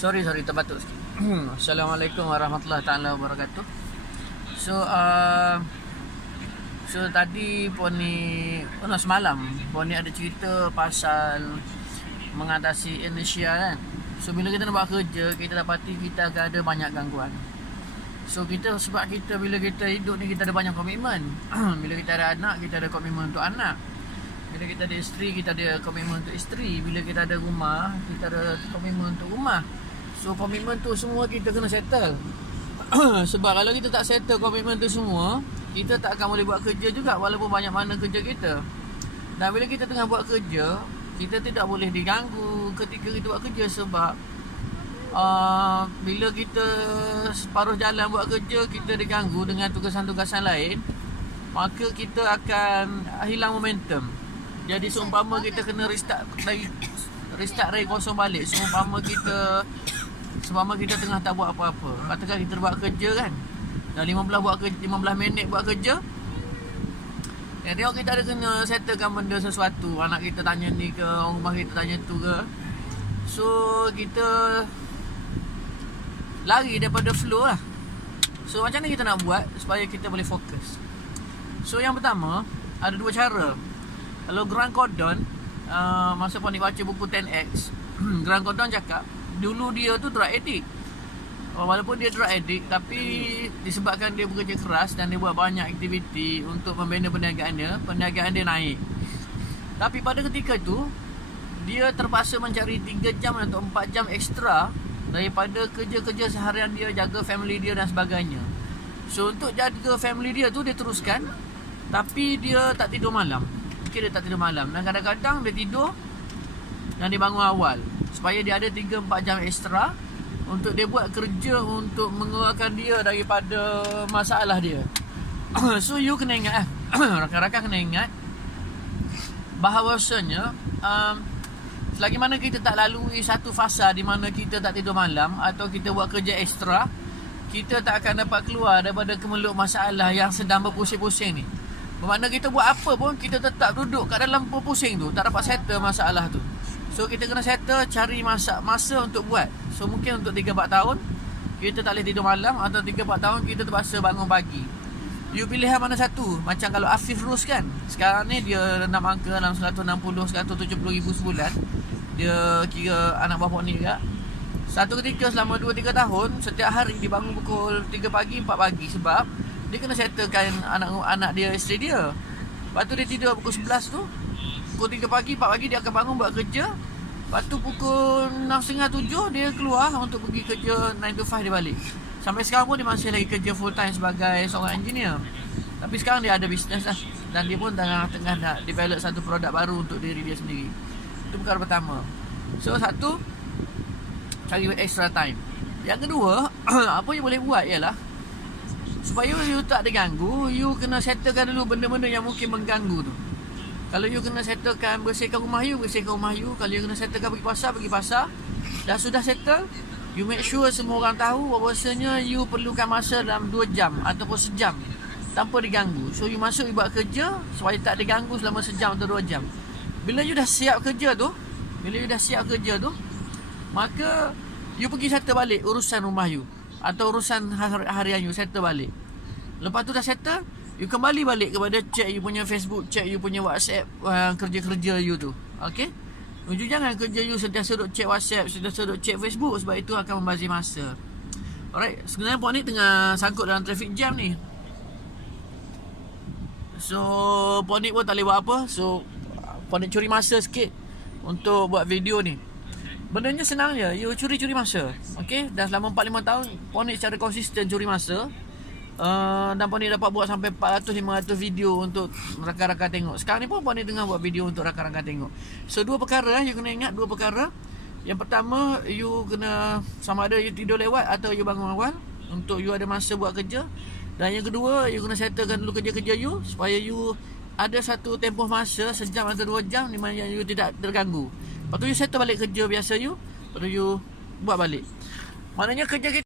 Sorry terbatuk sikit. Assalamualaikum warahmatullahi taala wabarakatuh. So tadi semalam Poni ada cerita pasal mengatasi inertia kan. So bila kita nak buat kerja, kita dapati kita akan ada banyak gangguan. So sebab bila kita hidup ni, kita ada banyak komitmen. Bila kita ada anak, kita ada komitmen untuk anak. Bila kita ada isteri, kita ada komitmen untuk isteri. Bila kita ada rumah, kita ada komitmen untuk rumah. So komitmen tu semua kita kena settle. Sebab kalau kita tak settle komitmen tu semua, kita tak akan boleh buat kerja juga walaupun banyak mana kerja kita. Dan bila kita tengah buat kerja, kita tidak boleh diganggu ketika kita buat kerja. Sebab bila kita separuh jalan buat kerja, kita diganggu dengan tugasan-tugasan lain, maka kita akan hilang momentum. Jadi seumpama kita kena restart dari kosong balik. Seumpama kita tengah tak buat apa-apa. Katakan kita buat kerja kan, dah 15 minit buat kerja. Tengok kita ada kena settlekan benda sesuatu. Anak kita tanya ni ke, rumah kita tanya tu ke. So kita lari daripada flow lah. So macam mana kita nak buat supaya kita boleh fokus? So yang pertama, ada dua cara. Kalau Grant Cardone, masa Poni baca buku 10X, Grant Cardone cakap dulu dia tu drug addict. Walaupun dia drug addict, tapi disebabkan dia bekerja keras dan dia buat banyak aktiviti untuk membina perniagaan dia naik. Tapi pada ketika itu, dia terpaksa mencari 3 jam atau 4 jam ekstra daripada kerja-kerja seharian dia, jaga family dia dan sebagainya. So untuk jaga family dia tu, dia teruskan. Tapi dia tak tidur malam. Dia tak tidur malam. Dan kadang-kadang dia tidur dan dia bangun awal, supaya dia ada 3-4 jam ekstra untuk dia buat kerja untuk mengeluarkan dia daripada masalah dia. So you kena ingat rakan-rakan kena ingat bahawasanya selagi mana kita tak lalui satu fasa di mana kita tak tidur malam atau kita buat kerja ekstra, kita tak akan dapat keluar daripada kemeluk masalah yang sedang berpusing-pusing ni. Bermakna kita buat apa pun, kita tetap duduk kat dalam pusing tu, tak dapat settle masalah tu. So kita kena settle, cari masa untuk buat. So mungkin untuk 3-4 tahun kita tak boleh tidur malam, atau 3-4 tahun kita terpaksa bangun pagi. You pilih mana satu. Macam kalau Afif Rus kan, sekarang ni dia renam angka dalam 160-170 ribu sebulan. Dia kira anak bapak ni juga. Satu ketika selama 2-3 tahun, setiap hari dia bangun pukul 3 pagi, 4 pagi. Sebab dia kena settlekan anak dia, isteri dia. Lepas tu dia tidur pukul 11 tu, pukul 3 pagi, 4 pagi dia akan bangun buat kerja. Lepas tu pukul 6.30-7 dia keluar untuk pergi kerja 9 to 5, dia balik. Sampai sekarang pun dia masih lagi kerja full time sebagai seorang engineer. Tapi sekarang dia ada bisnes lah. Dan dia pun tengah nak develop satu produk baru untuk diri dia sendiri. Itu perkara pertama. So satu, cari extra time. Yang kedua, apa yang boleh buat ialah supaya you tak diganggu, you kena settlekan dulu benda-benda yang mungkin mengganggu tu. Kalau you kena settlekan bersihkan rumah you. Kalau you kena settlekan pergi pasar. Dah sudah settle, you make sure semua orang tahu bahawasanya you perlukan masa dalam 2 jam ataupun sejam tanpa diganggu. So you masuk, you buat kerja supaya tak diganggu selama sejam atau 2 jam. Bila you dah siap kerja tu, maka you pergi settle balik urusan rumah you atau urusan harian you, settle balik. Lepas tu dah settle, you kembali balik kepada check you punya Facebook, check you punya WhatsApp, kerja-kerja you tu. Okay? You jangan kerja you sentiasa duk check WhatsApp, sentiasa duk check Facebook, sebab itu akan membazir masa. Alright, sebenarnya Puan ni tengah sangkut dalam traffic jam ni. So Puan ni pun tak boleh buat apa. So Puan ni curi masa sikit untuk buat video ni. Bendanya senang je, you curi masa. Okay, dah selama 4-5 tahun Puan ni secara konsisten curi masa. Dan Puan ni dapat buat sampai 400-500 video untuk rakan-rakan tengok. Sekarang ni pun Puan ni tengah buat video untuk rakan-rakan tengok. So dua perkara, you kena ingat dua perkara. Yang pertama, you kena sama ada you tidur lewat atau you bangun awal untuk you ada masa buat kerja. Dan yang kedua, you kena settlekan dulu kerja-kerja you supaya you ada satu tempoh masa sejam atau 2 jam di mana you tidak terganggu. Lepas tu you settle balik kerja biasa you, lepas tu you buat balik. Maknanya kerja kita